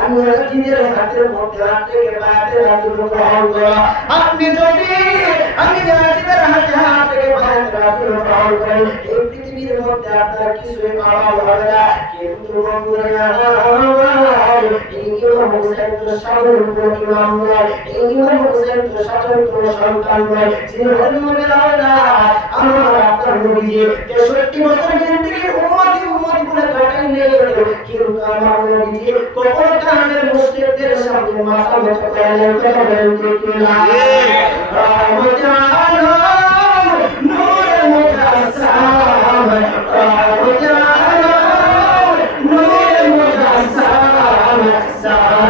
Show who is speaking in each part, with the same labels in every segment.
Speaker 1: আমি নিজের হাতের মধ্যে হাত বায়াতে রাসূল গ্রহণ আপনি যদি আমি নিজের হাতে হাত পৃথিবীর মধ্যে আপনার কিছুই পাওয়া হবে না। কিন্তু বন্ধুরা আমার এই ইমাম হোসেন তো সাধারণ কোনো ইমাম নয় এই ইমাম হোসেন তো সাধারণ কোনো সন্তান নয়। যিনি হরিমনের আওলাদ আমার আপনার নবীজি তেষট্টি বছর জিন্দিগি উম্মতি উম্মতি বলে কাটাইলেন কিন্তু আমার নবীজি কখনো কানের মুসলিমদের সামনে মাথা করলেন কথা বলেন ঠিক না? রহমতের Yes.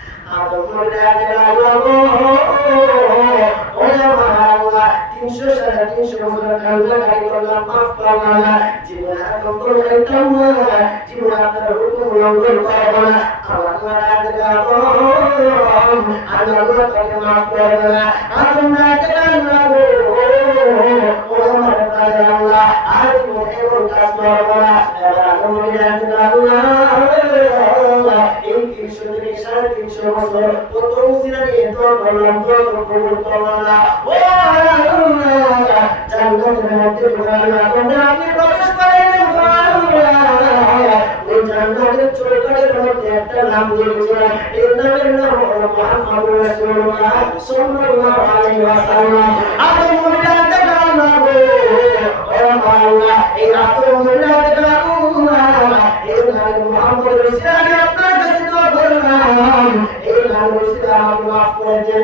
Speaker 1: আদম করে দেখা গেল আল্লাহ ও আমার আল্লাহ তিনশো সাড়ে তিনশো বছর কান্নাকাটি করলাম মাফ করলাম না জীবনে আর কখনো খাইতাম না জীবনে আপনার হুকুম লঙ্ঘন করব না আমার আল্লাহ দেখা আমি আল্লাহ তাকে মাফ করব না আদম না দেখা না গো ও আমার কাছে আল্লাহ আর জীবনে এমন কাজ করব কবুল ও জান্নাতের মধ্যে ঢোকানো আপনি আপনি প্রবেশ করেন ওই জান্নাতের চৌকাঠের মধ্যে একটা নাম দিয়েছিলেন এই নামের নাম হলো মুহাম্মদুর রাসূলুল্লাহ সাল্লাল্লাহু আলাইহি ওয়াসাল্লাম আপনি মনে দেখা না ও আল্লাহ এই আপনি মনে দেখা না এই নামে মুহাম্মদ রাসূলুল্লাহ আপনার কাছে দোয়া করলাম এই নামে রাসূলুল্লাহ মাফ করে দেন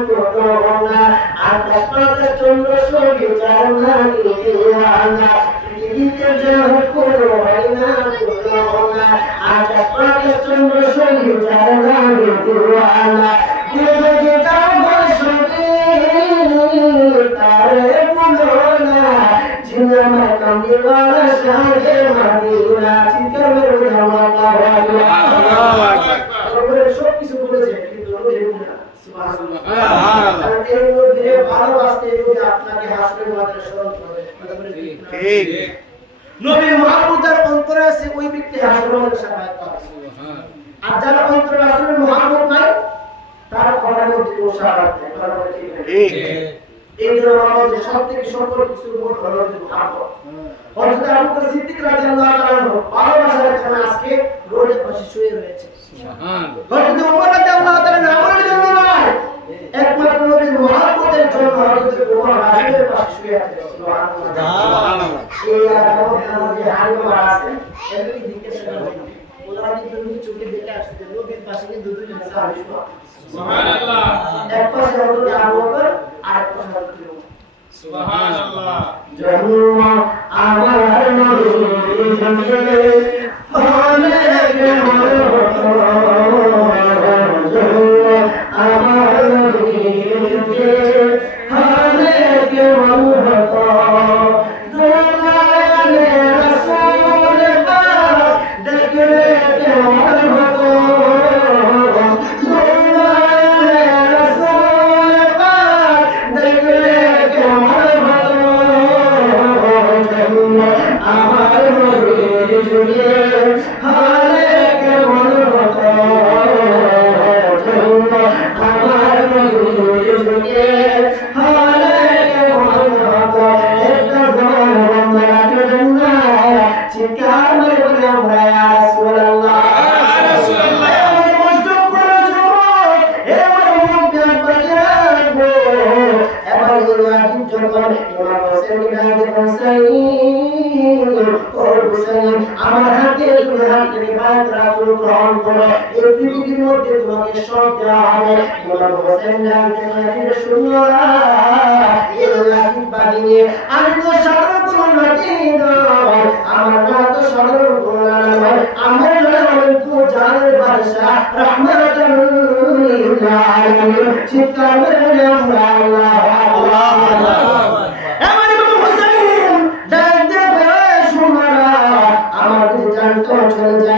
Speaker 1: পৃথিবীতে যা কোনো হয় না কোনো না আকাশ পাতা চন্দ্র সূর্য চারণা আল্লাহ যে যে তার বসবে তারে বলো না জিনা কামে वाला শাহে মদিনা চিৎকার করে আল্লাহ আল্লাহ সব কিছু বলেছে কিন্তু নবীর গুণা সুবহানাল্লাহ কারণ এই নবীর ভালোবাসতে এই নবী আপনাকে হাসবেন মাত্র স্মরণ করবে কথা বলে ঠিক না?
Speaker 2: ঠিক
Speaker 1: নবীর মহাবুদার অন্তরে আছে ওই ব্যক্তি হাসবেন মাত্র সাহায্য পাবে আর যার অন্তরে আসলে মহাবুদ নাই তার ঘরের মধ্যে কোনো সাহায্য নেই কথা বলে ঠিক না?
Speaker 2: ঠিক
Speaker 1: এই জন্য আমাদের সব থেকে সকল কিছুর মূল হলো যে হযরত আবু বকর সিদ্দিক রাদিয়াল্লাহু তাআলা ভালোবাসার কারণে আজকে রোডের পাশে শুয়ে রয়েছে। হযরত ওমর রাদিয়াল্লাহু তাআলা আমলের জন্য নয়। একমাত্র নবীর মহব্বতের জন্য হযরত ওমর রাসূলের পাশে শুয়ে আছে। সুবহানাল্লাহ। এই এলাকার আমাদের হালুয়া আছে এগুলি জিজ্ঞেস করা ওরা কিন্তু চোখে দেখে আসছে নবীর পাশে কিন্তু দুজন সাহাবী সুবহানাল্লাহ। Gracias. আমি তো নয় আমার নাম তো নাম আমার জানের বাদশাহ রহমাতুল আলামিন করে আমরা আল্লাহ আমার ইমাম হোসেন ডাক দে শুনরা আমার যদি জানতো চলে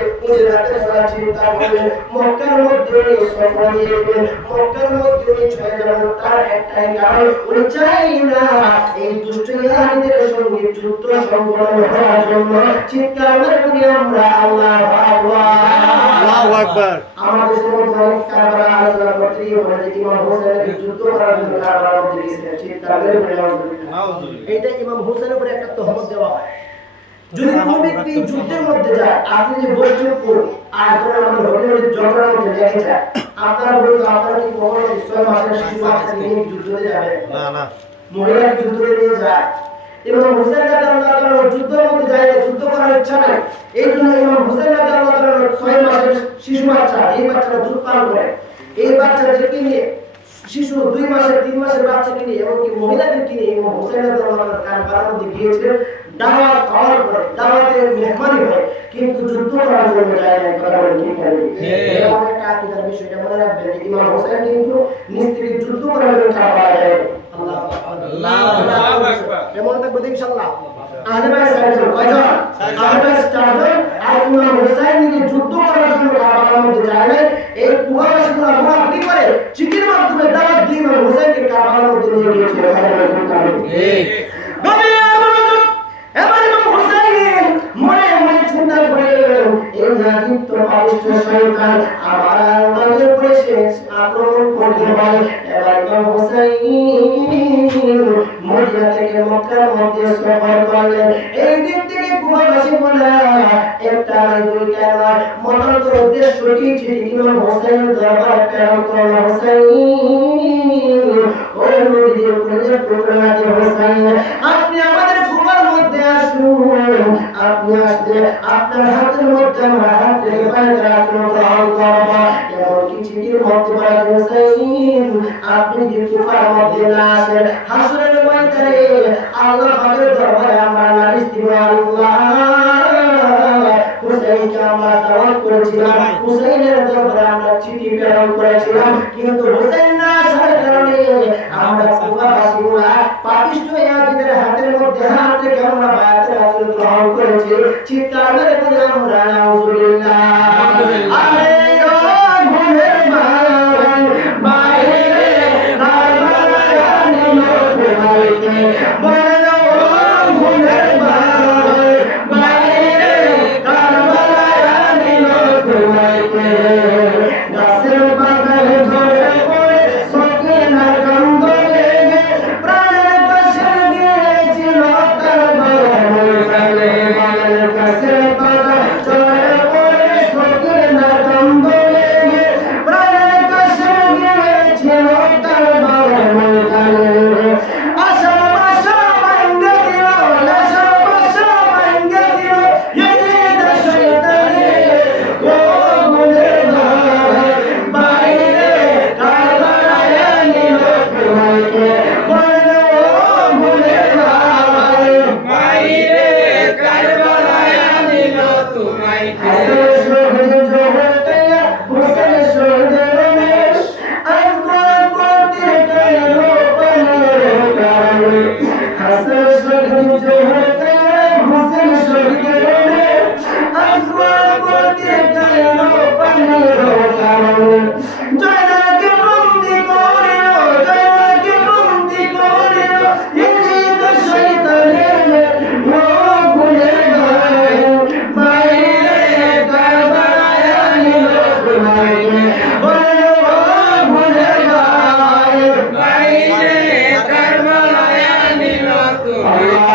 Speaker 1: উনি রাতের বেলা চিন্তা করলেন মক্কার মধ্যে সফর দিয়েছেন মক্কার মধ্যে ছয় যাবেন তার একটাই কারণ উনি চাই না এই দুষ্ট ইহুদিদের সঙ্গে যুদ্ধ সংগ্রাম হওয়ার জন্য। চিৎকার করে আমরা আল্লাহ আল্লাহ
Speaker 2: আকবার।
Speaker 1: আমাদের দেশের অনেক কারবার আলোচনা করতে গিয়ে বলে ইমাম হোসেনের যুদ্ধ করার জন্য কারবার মধ্যে গিয়েছিলেন চিৎকার করে বলি ইমাম হোসেনের উপরে একটা তহমত দেওয়া হয়। যদি কোনো ব্যক্তি যুদ্ধের মধ্যে যায় আপনি যে বৈষ্ণবপুর আর ধরে আমাদের ঝগড়ার মধ্যে লেগে যায় আপনারা বলুন তো আপনারা কি কখনো ছয় মাসের শিশু বাচ্চা নিয়ে যুদ্ধে যাবেন?
Speaker 2: না না।
Speaker 1: মহিলাকে যুদ্ধে নিয়ে যায়। ইমাম হুসেন রাদিয়াল্লাহু তাআলা যুদ্ধের মধ্যে যায় যুদ্ধ করার ইচ্ছা নাই। এই জন্য ইমাম হুসেন রাদিয়াল্লাহু তাআলা ছয় মাসের শিশু বাচ্চা এই বাচ্চাটা দুধ পান করে। এই বাচ্চাদেরকে নিয়ে শিশু দুই মাসের তিন মাসের বাচ্চাকে নিয়ে এমনকি মহিলাদেরকে নিয়ে ইমাম হুসেন রাদিয়াল্লাহু তাআলা কারবালার মধ্যে গিয়েছিলেন দাওয়াত খাওয়ার পরে দাওয়াতের মেহমানি হয় কিন্তু যুদ্ধ করার জন্য যায় না কথা বলে ঠিক আছে এরকম একটা আকিদার বিষয়টা মনে রাখবেন ইমাম হোসেন কিন্তু নিস্ত্রী যুদ্ধ করার জন্য কারবালা যায় আল্লাহ
Speaker 3: আল্লাহু
Speaker 1: থাকবে তো ইনশাআল্লাহ। আহলে বাইত চারজন কয়জন? আহলে বাইত চারজন। আর ইমাম হোসেন নিজে যুদ্ধ করার জন্য কারবালার মধ্যে যায় নাই এই কুবাবাসীগুলো মুনাফিকি করে চিঠির মাধ্যমে দাওয়াত দিয়ে ইমাম হোসেনকে কারবালার মধ্যে নিয়ে গিয়েছিল।
Speaker 2: ঠিক।
Speaker 1: এবার ইমাম হোসেন মনে মনে চিন্তা এই নাজিব তো আমার উপরে শেষ আক্রমণ করতে পারে। এবার ইমাম হোসেন মদিনা থেকে মক্কার মধ্যে সফর করলেন। এই দিক থেকে বলে একটা দুইটা নয়। মনোনীত উদ্দেশ্যটি চিঠি ইমাম হোসেন দরবার প্রেরণ হোসেন ও হোসেন আপনি আমাদের আপনি আসলে আপনার হাতের মধ্যে আমরা হাত রেখে বাইরে আসুন গ্রহণ করব এমনকি চিঠির আমরা করেছিলাম কিন্তু হুসাইন না আসার কারণে আমরা ইয়াজিদের হাতের মধ্যে হাত রেখে আমরা বায়াতের রাসূল গ্রহণ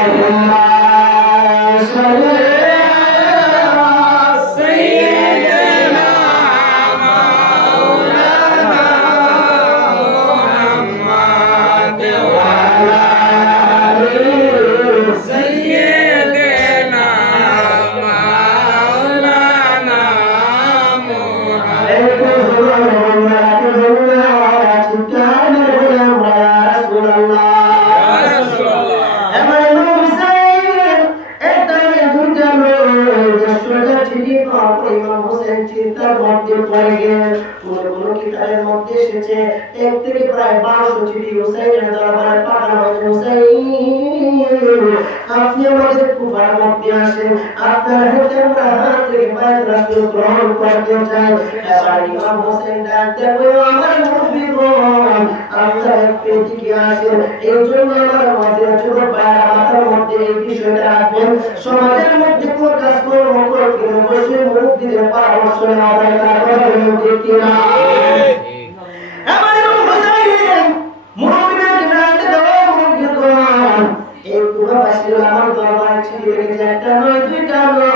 Speaker 1: Amen. রাস্তা গ্রহণ করতে চাই। এবার ইমাম হোসেন ডাকতে আমার মুরব্বিগণ আপনারা একটু এদিকে আসেন এই জন্য আমার মাঝে ছোট পায়ের মাথার মধ্যে এই বিষয়টা রাখবেন। সমাজের মধ্যে কোন কাজ করব করতে অবশ্যই মুরব্বীদের পরামর্শ নেওয়া দরকার কথা বলুন কিনা। আমার আমার দরবারে লেগেছে একটা নয়, দুইটা নয়।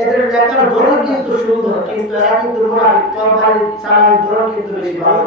Speaker 1: এদের লেখার ধরন কিন্তু সুন্দর কিন্তু এরা কিন্তু তরবারি চালানোর ধরন কিন্তু বেশি ভালো